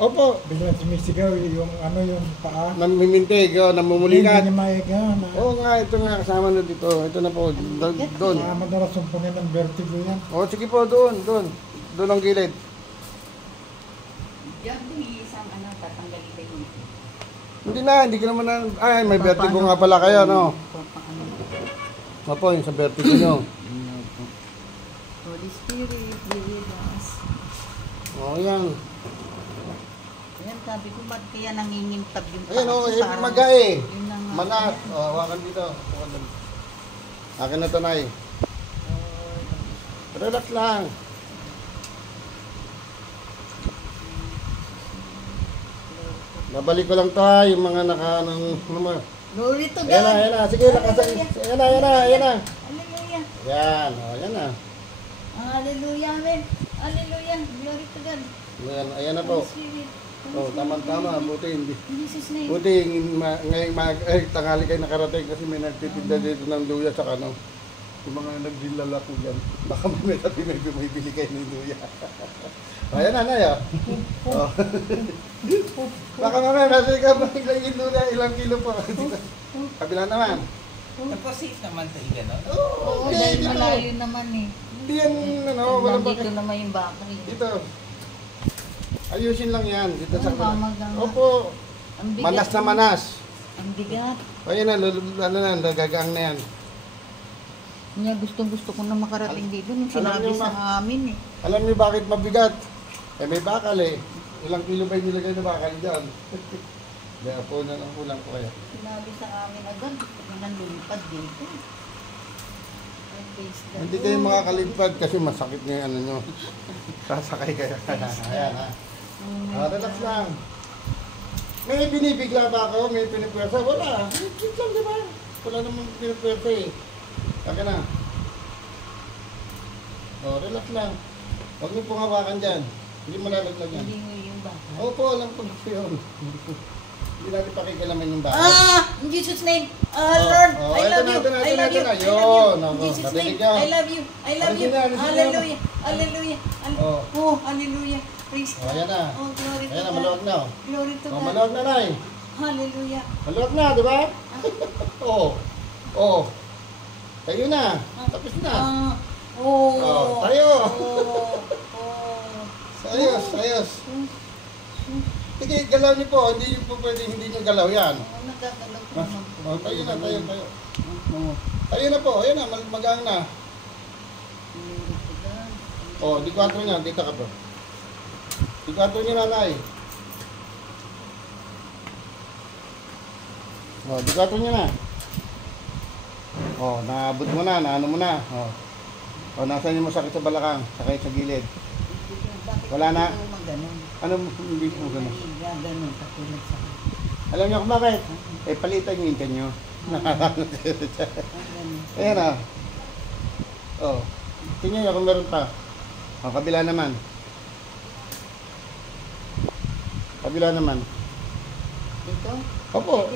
Opo. Biglang sumisigaw yung ano yung paa. Namimintig, namumulikat. Hindi niya maiga. Oo nga, ito nga kasama na dito. Ito na po, doon. Madalas sumpunin ng vertigo yan. Sige po, doon. Doon ang gilid. Diyan din isang tatanggalin kayo. Hindi ka naman na, ay may vertigo nga pala kayo, no? Opo, yung sa vertigo nyo. Holy Spirit, be with us. Yan. Ayan, sabi ko, ba't kaya nangingintab yung Ayan parang magae. yun na nga. Manat. Hawakan dito. Akin na to, Nay. Relax lang. Nabalik ko lang to ha, yung mga naman. Glory to God. Ayan na. Sige, nakasay. Ayan na. Hallelujah. Yan, ayan na. Hallelujah, amen. Hallelujah. Glory to God. Ayan na po. Holy Spirit. Tama. Buti hindi. In Jesus' name. Buti ngayon tanghali kayo nakarating kasi may nagtitinda dito ng luya sa ano. Yung mga nagdilala po yan. Baka may bumibili kayo ng luya. Ayan na, Nay. Baka mamaya nasa ka ilang luya, ilang kilo po. Kabila naman. Nagpa-safe naman sa iga, no? Oo, dahil malayo naman eh. Hindi yan, walang Nandito naman yung bakri. Dito. Ayusin lang yan. Dito sa mamagang. Opo. Manas na manas. Ang bigat. Ayun na, nagagaang na yan. Niya gustong-gusto ko na makarating dito nung sinabi sa amin eh. Alam niyo bakit mabigat? May bakal eh. Ilang kilo ba yung nilagay na bakal dyan? Kaya po na lang kulang po kaya. Sinabi sa amin agad, nandulipad dito. Hindi kayo makakalimpad kasi masakit nga yung ano nyo. Sasakay kayo. Ayan ha. Relax lang. May binibigla ba ako? May pinipwersa? Wala. Cute lang diba? Wala namang pinipwersa eh. Kaka na. Relax lang. Huwag niyo pong hawakan dyan. Hindi malalaglag yan. Hindi mo yung baka. Opo, alam ko na yun. Hindi natin pakikalaman yung baka. In Jesus' name! Lord, I love you! I love you! In Jesus' name, I love you! I love you! Hallelujah! Hallelujah! Oh, hallelujah! Praise God! Ayan na. Oh, glory to Ayan na, God! maluwag na. Glory to God! Maluwag na, Nay. Hallelujah! Maluwag na, di ba? Oo. Tayo na. Tapos na. Tayo. Ayos. Sige, galaw niyo po. Hindi niyo po pwede hindi niyo galaw yan. Nagkakalag ko naman. Tayo na. Tayo na po. Ayan na, magang na. Di 4 niya. Dito ka po. Di 4 niya, Nanay. Di 4 niya na. Naabot mo na, naano mo na. Nasaan yung masakit sa balakang, sakay sa gilid. Wala na. Ano hindi mo gano'n? Ganun, katulad sa akin. Alam niyo kung bakit? Palitan yung intan nyo. Ayan na. Tingnan niyo kung meron pa. Kabila naman. Kabila naman. Dito? Opo.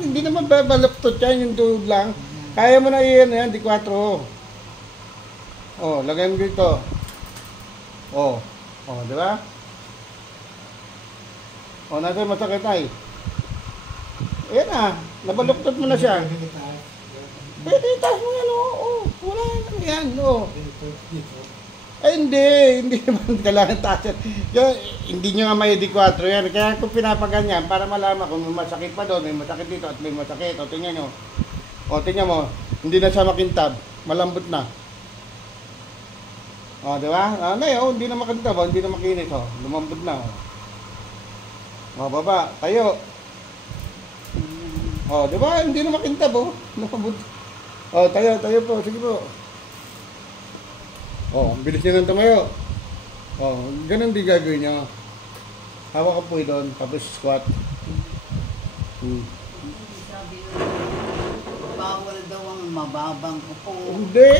Hindi naman babalaptot yan, yung duod lang. Kaya mo na iyan yan, di 4. Lagay mo dito. Di ba? Natin masakit ay. Ayan na, nabaluktot mo na siya. Pwede itaas mo yan, wala yan, hindi naman kailangan taas yan. Hindi nyo nga may D4 yan. Kaya kung pinapaganyan, para malaman kung may masakit pa doon, may masakit dito at may masakit. Tingnan nyo. Tingnan mo, hindi na siya makintab. Malambot na. Di ba? Hindi na makintab, hindi na makinis. Lumambot na. Baba, tayo. Di ba? Hindi na makintab, lumambot. Tayo po, sige po. Ang bilis nyo nang tumayo. Ganun di gagawin nyo. Hawak ka po doon, tapos squat. Bawal daw ang mababang upo. Hindi,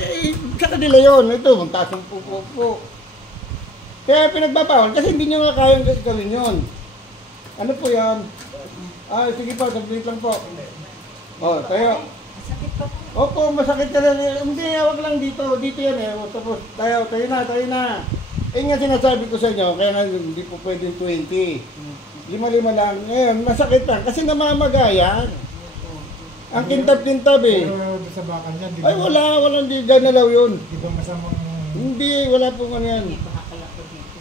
sa kanila yun. Ito, magtaas ang pupo. Kaya pinagbabawal kasi hindi nyo nga kayang gawin yun. Ano po yan? Sige po, saglit lang po. Tayo. Masakit pa po. Opo, masakit ka lang. Hindi, hawak lang dito. Dito yan eh. Tapos, tayo na. Eh nga sinasabi ko sa inyo, kaya nga hindi po pwedeng 20. 5-5 lang. Ngayon, masakit lang. Kasi namamagayan. Ang kintab-kintab eh. Pero doon sa bakal niya, di Ay walang di ganalaw yun. Di ba masamang... Hindi, wala pong ano yan. Hindi pa kakalako dito.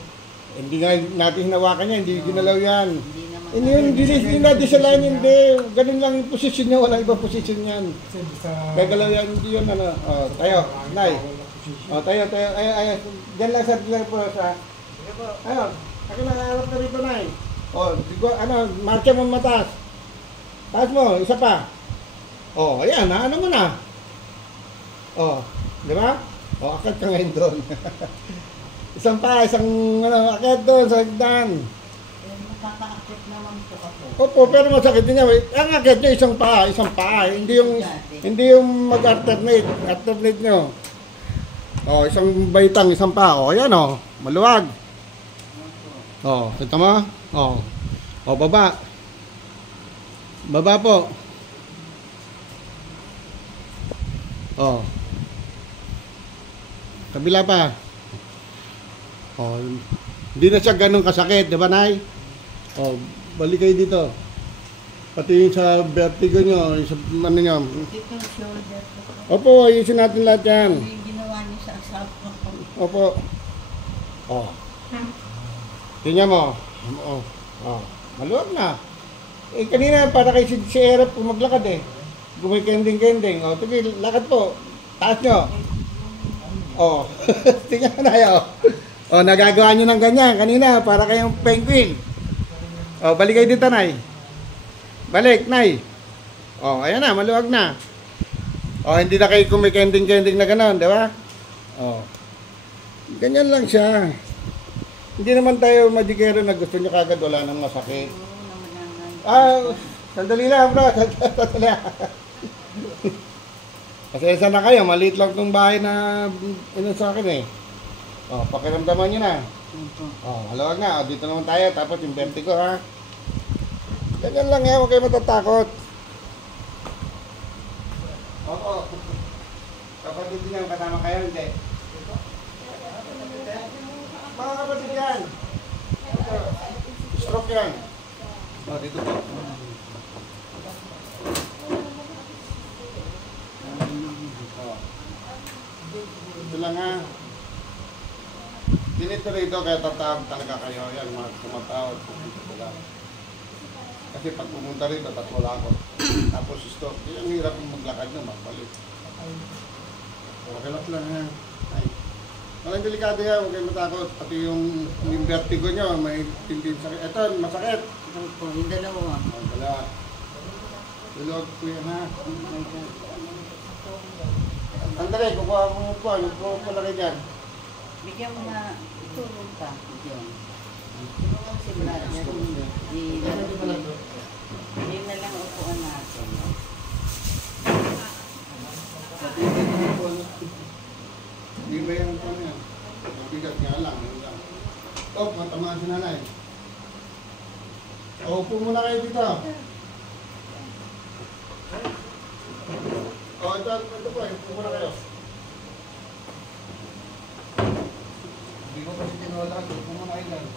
Hindi nga natin hinawakan niya, hindi ginalaw yan. Hindi naman. Hindi yun, hindi natin sa line, hindi. Ganun lang yung posisyon niya, walang ibang posisyon yan. Kasi sa... Gagalaw yan, hindi yun ano. Oh, tayo, Nay. Oh, tayo. Ay, dyan lang sa po sa... Ayun, ako nangarap ka rito, Nay. Oh, marcha mo matas. Taas mo, isa pa. Oh, ayan, ano mo na. Oh, di ba? Oh, akit ka ngayon doon. isang akit doon sa hagdan. Nakaka-accept naman po ako. Opo, pero masakit din niya. Ang akit niya, isang paa. Hindi yung mag-alternate nyo. Oh, isang baitang, isang paa. Oh, ayan oh, maluwag. Oh, kita mo? Oh. Oh, baba. Baba po. Oh. Kabila pa. Oh, hindi na siya ganun kasakit, di ba, Nay? Oh, balik kayo dito. Pati yung sa vertigo nyo, yung sa ano nyo. Dito yung shoulder ko. Opo, ayusin natin lahat yan. Ano yung ginawa niyo sa asawa ko? Opo. Oh. Tingnan mo. Oh. Oh. Maluwag na. Eh, kanina para kay si Erap maglakad eh. Gumikending-kending. O, sige, lakad po. Taas nyo. O. Tingnan mo na yun. O, nagagawa nyo ng ganyan. Kanina, para kayong penguin. O, balik kayo dito, Nay. Balik, Nay. O, ayan na, maluwag na. O, hindi na kayo kumikending-kending na gano'n, di ba? O. Ganyan lang siya. Hindi naman tayo magikero na gusto nyo kagad wala nang masakit. Sandali lang, bro. Sandali lang. Pasensya na kayo, maliit lang itong bahay na sa akin eh. O, pakiramdaman nyo na. O, halawag na. O, dito naman tayo, tapos yung vertigo ha. Ganyan lang yan, huwag kayo matatakot. Oo. Kapatid din yung kasama kayo, hindi. Mga kapatid yan. Stroke yan. O, dito po. Ito lang ha. Dinito rito kaya tatawag talaga kayo. Yan, mga tumatawag. Kasi pag pumunta rito, wala ako. Tapos stop. Ang hirap yung maglakad na, magbalik. Okay lang ha. Ay. Walang delikado yan, huwag kayo matakot. Pati yung vertigo nyo, may tindin sakit. Ito, masakit. Opo, yung dalawa. Wala. Tulog ko yan ha. Andale, kukuha mo po. Nagpupo ko lang dyan. Bigyan mo na tulog ka. Bigyan. Tulungan si Brad. Yun na lang upuan natin. Hindi ba yan po niya? Mabigat nga lang. Oh, matamaan si nanay. Upo muna kayo dito. Oh, ito po. Upo muna kayo. Hindi ko kasi tinawala. Upo muna kayo lang.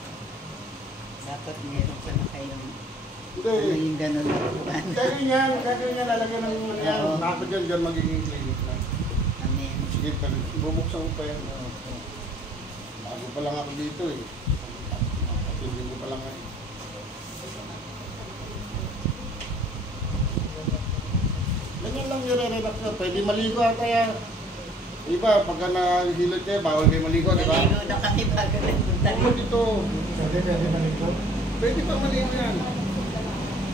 Dapat meron ka na kayong Hindi. yung gano'n na upuan. Kaya yan, lalagyan ng ano yan. Oo. Dapat yan magiging clinic na. Amen. Sige, bubuksan ko pa yan. Bago pa lang ako dito eh. Hindi ko pa lang eh. Ganyan lang yung re-relax na. Pwede maligo ata yan. Iba, pagka nahilot kayo, bawal kayo maligo, di ba? Naligo na kami bago nagpunta Ako rin. dito. Pwede maligo. Pwede pa maligo yan.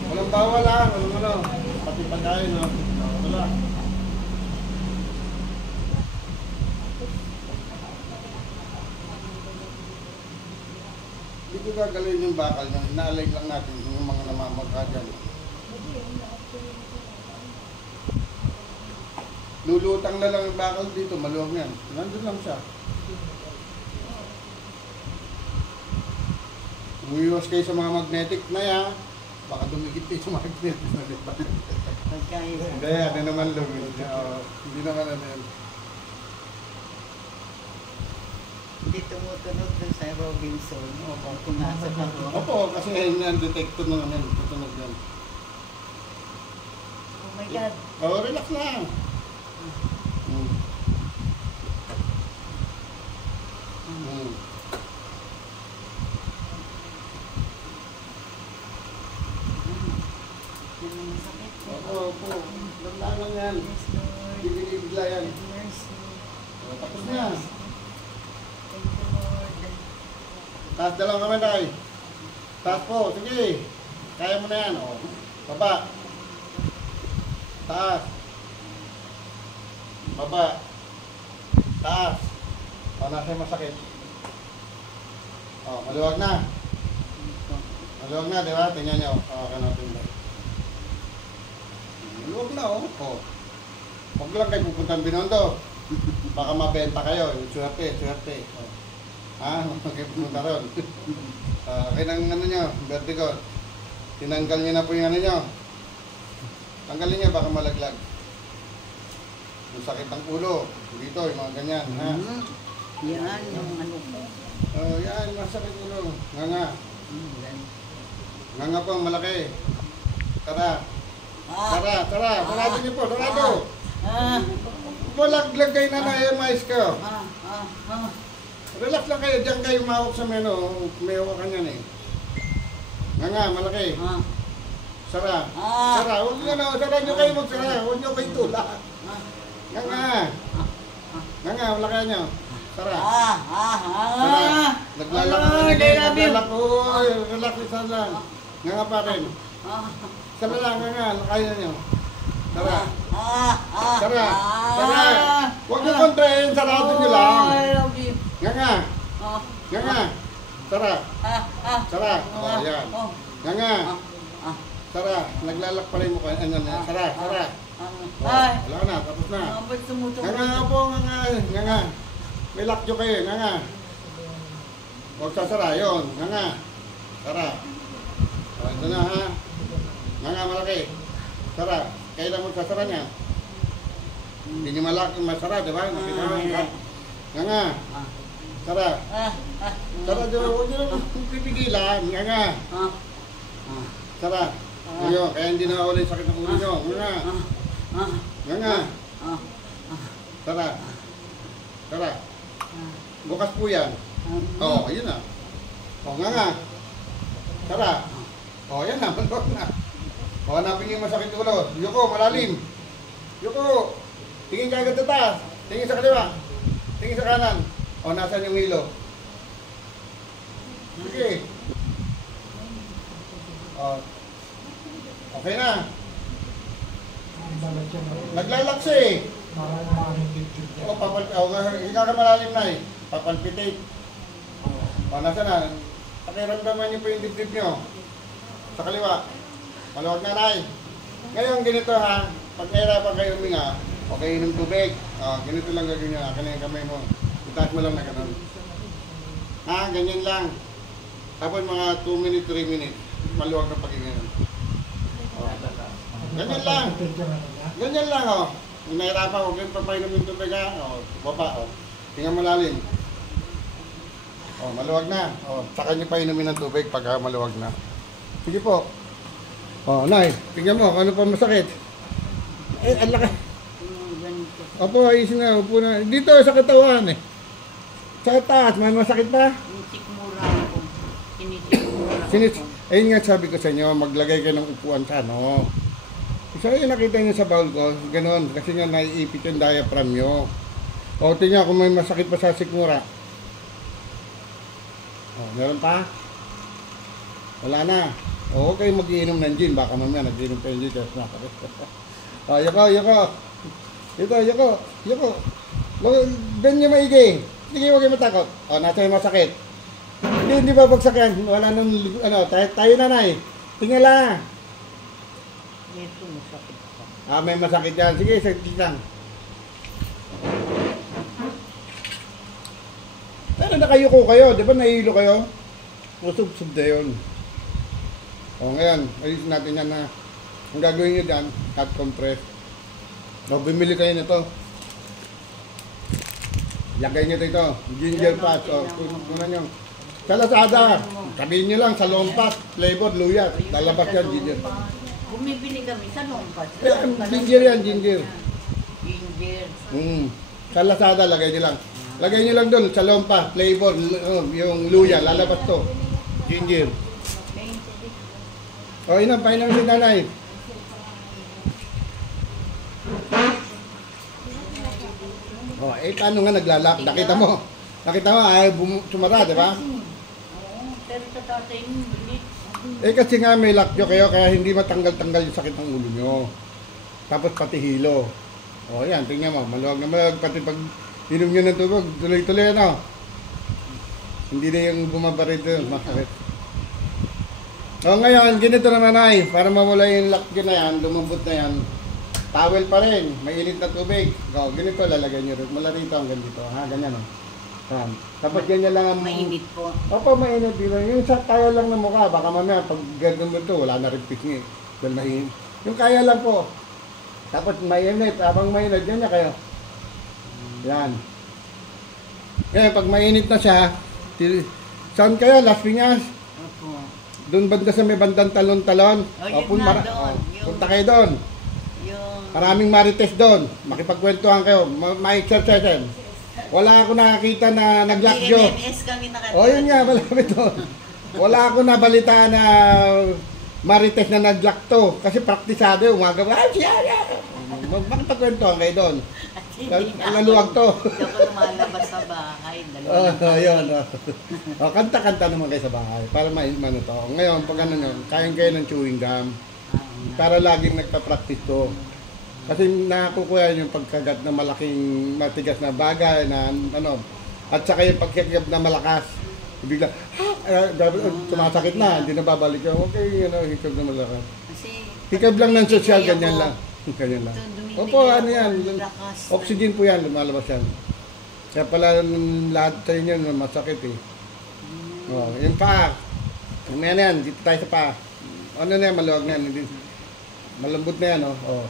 Walang bawal lang. Ano. Pati pagkain, no? Wala. Hindi ko gagalawin yung bakal nyo. Inaalay lang natin yung mga namamagka dyan. Lulutang na lang yung bakal dito. Maluwag yan. Nandun lang siya. Umiwas kayo sa mga magnetic na yan. Baka dumikit kayo sa magnetic na diba? Pagkain. Hindi, ano naman lumit. Hindi naman ano yan. Hindi tumutunog dun sa Robinson. O kung nasa bako. Opo, kasi yun ang detector ng ano, tutunog yan. Oh my God. Oh, relax lang. Hmm. Hmm. Yan ang masakit. Opo. Lamang lang yan. Yes, Lord. Hindi binibigla yan. Have mercy. Oh, tapos na. Thank you, Lord. Taas dalawang kamay na kayo. Taas po, sige. Kaya mo na yan. O, baba. Taas. Baba. Taas. O, nasa yung masakit. O, maluwag na. Maluwag na, di ba? Tingnan nyo. O, kanatin ba? Maluwag na, o. O. Huwag lang kayo pupuntang Binondo. Baka mabenta kayo. Swerte, swerte. O. Ha? Huwag kayo pupunta ron. Kaya ng ano nyo, vertigo. Tinanggal nyo na po yung ano nyo. Tanggalin nyo, baka malaglag. Yung sakit ng ulo. Dito, yung mga ganyan. Ha? Yan, yung ano ko. Yan, masakit ulo. Nga. Yan. Nga po, malaki. Tara. Ah. Tara. Sarado nyo po, sarado. Ah. Malaglag kayo na na-mais ko. Ah. Relax lang kayo, diyan kayo mahawak sa meno. May hawakan yan eh. Nga, malaki. Ah. Sara. Ah. Sara, huwag nyo na, sara nyo kayo magsara. Huwag nyo kayo tulak. Nga, malaki nyo. Sara. Sara. Naglalak ka Lord, I love you. naglalak. Uy, relax isa lang. Nga pa rin. Ah. Sara lang, nga, kaya nyo. Sara. Ah. Sara. Sara. Huwag nyo kontrahin, sarado nyo lang. I love you. Nga. Ah. Nga. Sara. Ah. Sara. O, yan. Oh. Nga. Ah. Sara. Naglalak pa rin mo kayo. Ano na? Sara. Sara. O, Ay. wala na. Tapos na. Ba't tumutunog? Nga po. Nga. May lakyo kayo. Nga. Huwag sasara. Yun. Nga. Sara. O, ito na ha. Nga malaki. Sara. Kailan mo sasara niya? Hindi niyo malaki masara, di ba? Nakita mo? Nga. Sara. Sara, huwag niyo lang pipigilan. Nga. Sara. Ayun, kaya hindi na ulit sakit ng ulo niyo. Nga. Nga. Sara. Sara. Bukas po yan. Oo, ayun na. O, nga. Sara. O, yan na. Maluwag na. O, hanapin yung masakit ulo. Yuko, malalim. Yuko. Tingin ka agad sa taas. Tingin sa kaliwa. Tingin sa kanan. O, nasan yung hilo? Sige. O. Okay na. Balat siya. Naglalaks eh. Maraming dibdib niya. Ikaw ka malalim na eh. Papalpitate. O, nasa na? Pakiramdaman niyo po yung dibdib niyo. Sa kaliwa. Maluwag na, Nay. Ngayon, ganito ha. Pag nahirapan kayo huminga, o kayo ng tubig. O, ganito lang gagawin niyo. Akin na yung kamay mo. Itaas mo lang na ganun. Ha, ganyan lang. Tapos mga 2 minutes, 3 minutes. Maluwag na paghinga yun. O. Ganyan lang. Ganyan lang, o. Kung nahirapan, huwag kayong papainom yung tubig, ha. O, baba, o. Tingnan malalim. O, maluwag na. O, saka niyo pa inumin ng tubig pagka maluwag na. Sige po. O, Nay, tingnan mo, ano pa masakit? Ang laki. Opo, ayusin na, upo na. Dito, sa katawan, eh. Sa taas, may masakit pa? Tinitikmura ako. Tinitikmura ako. Ayun nga sabi ko sa inyo, maglagay kayo ng upuan sa ano. So, yun nakita nyo sa bowl ko, ganun, kasi nga naiipit yung diaphragm nyo. O, tingnan kung may masakit pa sa sikmura. O, meron pa? Wala na. O, huwag kayong mag-iinom ng gin, baka mamaya nag-iinom kayo ng gin, tapos nakakit. O, yoko. Yoko. Doon nyo maigi. Sige, huwag kayo matakot. O, nasa yung masakit. Hindi ba bagsak yan? Wala nang, tayo na, Nay. Tingala. Ito, masakit pa. May masakit yan. Sige, saglit lang. Pero nakayuko kayo, di ba nahihilo kayo? Usub-sub na yun. O ngayon, ayusin natin yan na ang gagawin nyo dyan, hot compress. O, bumili kayo nito. Lagay nyo dito. Ginger patch. O, kunan nyo. Sa Lazada, sabihin nyo lang sa lompat, flavor, luya. Lalabas yan, ginger. Bumibili kami sa lompas. Ginger yan, ginger. Ginger. Sa Lazada, lagay nyo lang. Lagay nyo lang doon, sa lompa, flavor, yung luya, lalabas to. Ginger. O, inam, painam si nanay. O, paano nga naglalak? Nakita mo, ay sumara, di ba? Oo, pero sa tatay mo, bilit. Kasi nga may lakyo kayo, kaya hindi matanggal-tanggal yung sakit ng ulo nyo. Tapos pati hilo. O, yan, tingnan mo, maluwag na maluwag, pati pag inom nyo ng tubig, tuloy-tuloy ano. Hindi na yung bumabarit doon, masakit. O ngayon, ganito naman ay, para mawala yung lakyo na yan, lumambot na yan, towel pa rin, may init na tubig. O, ganito lalagay nyo rin, mula rito hanggang dito, ha, ganyan o. Yan. Tapos ganyan lang ang... Mainit po. Opo, mainit din. Yung sa kaya lang ng mukha, baka mamaya pag gano'n mo ito, wala na rin pisngi. Dahil mainit. Yung kaya lang po. Tapos mainit, habang mainit, ganyan kayo. Yan. Kaya pag mainit na siya, saan kayo? Las Piñas? Opo. Doon banda sa may bandang talon-talon. Yun nga doon. Punta kayo doon. Yung... Maraming marites doon. Makipagkwentuhan kayo. Ma-exercise. Wala ako nakakita na naglakyo. DMMS kami nakatira. O yun nga, malapit doon. Wala ako nabalita na marites na naglakto. Kasi praktisado yung umaga. Ay, siya! Makipagkwentuhan kayo doon. Laluwag to. Hindi ako lumalabas sa bahay. Ayun. Kanta-kanta naman kayo sa bahay. Para maano to. Ngayon, pag ano nyo, kain kayo ng chewing gum. Para laging nagpa-practice to. Kasi nakukuha yung pagkagat na malaking matigas na bagay na ano. At saka yung pagkagat na malakas. Bigla, sumasakit na, hindi na babalik. Okay, hikab na malakas. Hikab lang ng social, ganyan lang. Ganyan lang. Opo, ano yan. Oxygen po yan, lumalabas yan. Kaya pala lahat sa inyo masakit eh. Oh, yung paa. Mamaya na yan, dito tayo sa paa. Ano na yan, maluwag na yan. Malambot na yan, oh.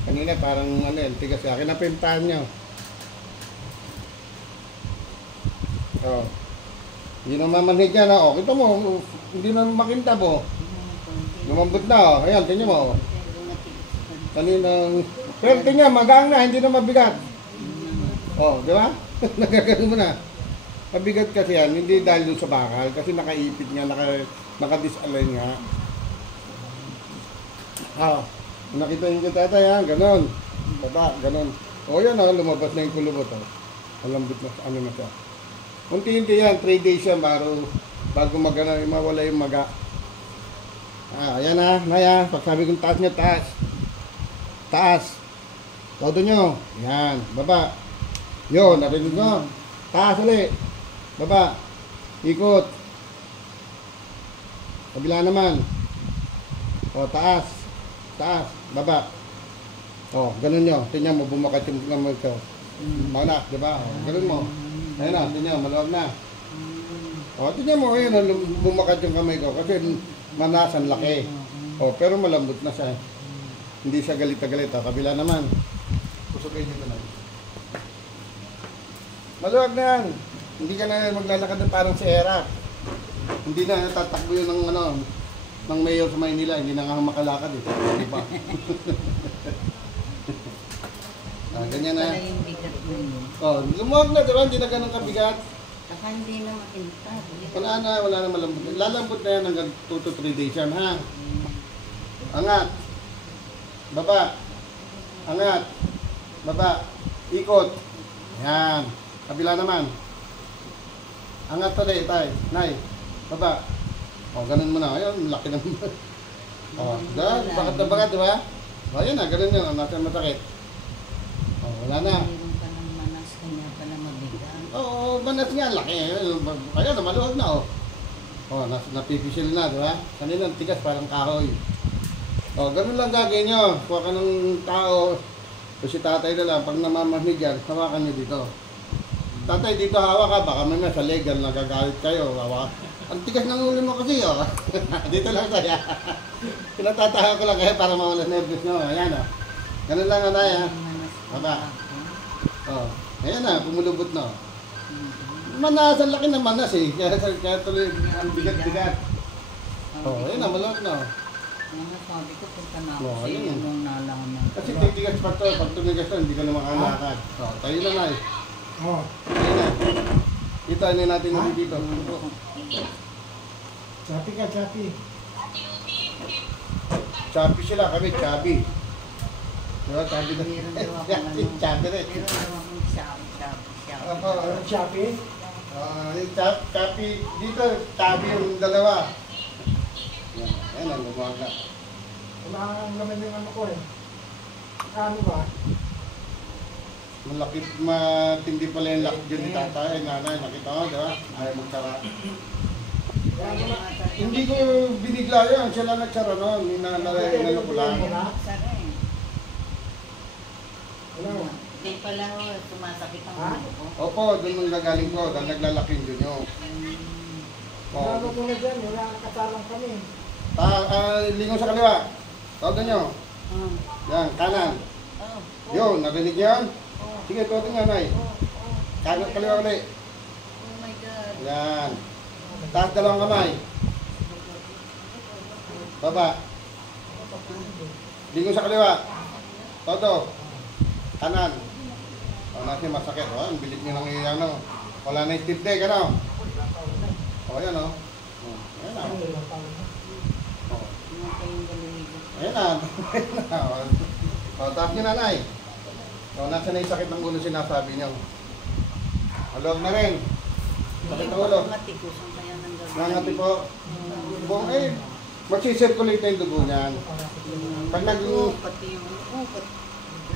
Kanina parang ano yan, tigas yan. Kinapintahan nyo. Oh. Hindi na mamanhig yan, oh. Kita mo, hindi na makintab, oh. Lumambot na, oh. Ayan, tingnan mo, oh. Kaninang... Pero tingnan, magaang na, hindi na mabigat. Oh, di ba? Nagagano mo na. Mabigat kasi yan, hindi dahil dun sa bakal. Kasi nakaipit nga, naka-disalign nga. Ah, nakita niyo ka tatay, ha? Ganon. Baba, ganon. O yan, lumabas na yung kulubot, oh. Malambot na, ano na siya. Unti-unti yan, 3 days yan bago mawala yung maga. Ah, ayan na, Naya. Pag sabi kong taas nyo, taas. Taas. Todo nyo. Yan. Baba. Yun, narinig nyo. Taas ulit. Baba. Ikot. Kabila naman. O, taas. Taas. Baba. O, ganun nyo. Tingnan mo, bumakat yung kamay ko. Mauna, diba? O, ganun mo. Ayun na, tingnan, maluwag na. O, tingnan mo, ayun, bumakat yung kamay ko. Kasi manasan laki. O, pero malambot na siya. Hindi siya galit na galit. Kabila naman. Pusokay dito na. Maluwag na yan. Hindi ka na maglalakad ng parang si Era. Hindi na tatakbo yun ng ano, ng mayor sa Maynila. Hindi na nga makalakad eh. Di ba? Ganyan na. Oh, lumuwag na, diba? Hindi na ganun kabigat. Saka hindi na makintab. Wala na malambot. Lalambot na yan hanggang 2 to 3 days yan, ha? Angat. Baba. Angat. Baba. Ikot. Yan. Kabila naman. Angat tali, tay. Nay. Baba. O, ganun mo na. Ayun, laki naman. O, ganun. Bakat na bakat, diba? O, yun na. Ganun yun. Natin masakit. O, wala na. Mayroon ka ng manas, kanya pala mabigat. Oo, manas nga. Laki. Kaya na, maluwag na, o. O, napipisil na, diba? Kanina, tigas parang kahoy. O, ganun lang gagawin nyo. Kuha ka ng tao. O si tatay na lang. Pag namamahig yan, hawakan nyo dito. Tatay, dito hawak ka. Baka may sa legal, nagagalit kayo. Hawak. Ang tigas ng ulo mo kasi, oh. Dito lang tayo. Pinatatawa ko lang kayo para mawala nervous nyo. Ayan, oh. Ganun lang, anay, ha. Baba. Oh. Ayan na, kumulubot na. Manas, ang laki ng manas eh. Kaya tuloy ang bigat-bigat. Oh, ayun na, malaki na. Mga sabi ko, punta na ako Oo, sa ayun. iyo nung nalaman. Kasi titigas pa to, pag tumigas to, hindi ka na makalakad. Oh, tayo na na eh. Oh, Tayo na. Kita na natin ulit dito. chapi ka, chapi. Chubby sila kami, chubby. Diba, chubby na. Meron daw ako ano. Chubby rin. Meron daw akong sabi. Ano, chapi? Yung chubby, dito, chubby yung dalawa. Yan, yan ang gumaga. Wala ang laman yung ano ko eh. Ano ba? Malaki, matindi pala yung lock dyan ni tatay, nanay, nakita mo, di ba? Ayaw magsara. Hindi ko binigla yan, siya lang nagsara noon, inano ko lang. Sana eh. Ano? Hindi pala ho, sumasakit ang Ha? ulo ko. Opo, doon nung gagaling ko, dahil naglalaking dun yun. Ano Oh. ko na dyan, wala nakasalang kami. Lingon sa kaliwa. Tawag nyo. Yan, kanan. Yun, narinig yan? Sige, tawag nga, nay. Kanan, kaliwa ulit. Oh my God. Yan. Taas dalawang kamay. Baba. Lingon sa kaliwa. Todo. Kanan. O, nasi masakit. O, ang bilis nyo nang iyan, no? Wala na yung stiff leg, ano? O, yan, o. Ayan na. O. Mga kayong galuhin. Ayan na. O, taas nyo, nanay. O, nasa na yung sakit ng ulo sinasabi nyo. Alog na rin. Sakit ng ulo. Matikusan kaya ng gagawin. Nangati po. Buong eh, magsisirculate na yung dugo niyan. Pag nag... Pati yung pati.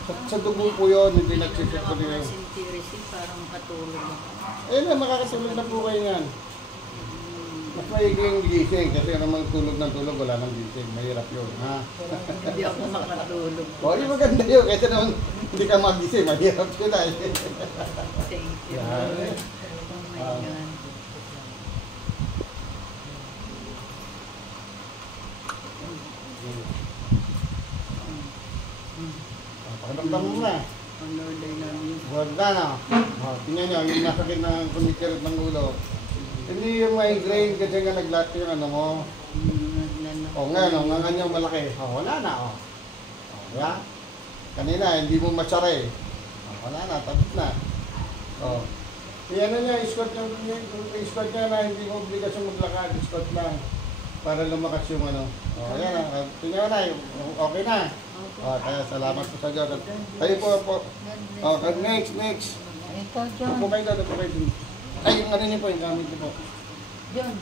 Sa dugo po yun, hindi nagsisirculate. Sintirisi, parang katulog ako. Eh na, makakatulog na po kayo yan. Mas maiging gising kasi naman tulog ng tulog, wala nang gising. Mahirap yun, ha? Hindi ako makatulog. O, di maganda yun. Kasi naman hindi ka magising, mahirap yun ay. Thank you. Yan. Oh my God. Pakiramdam mo na. Oh Lord, I love you. Wala na. O, tingnan nyo, yung nasakit ng kumikirot ng ulo. Hindi yung migraine kasi nga naglat yung ano mo. O nga, no, nga nga malaki. O, wala na, o. O, yeah? Kanina, hindi mo matsara eh. O, wala na, tapos na. O. Ano niya, squat niya na hindi mo obligasyon maglakad, squat lang. Para lumakas yung ano. O, yan, tingnan na, okay na. O, kaya salamat po sa Diyos. Kayo po. O, next. Ito, Upo John. kayo doon, upo kayo doon. Ay, yung ano niyo po, yung gamit niyo po. John.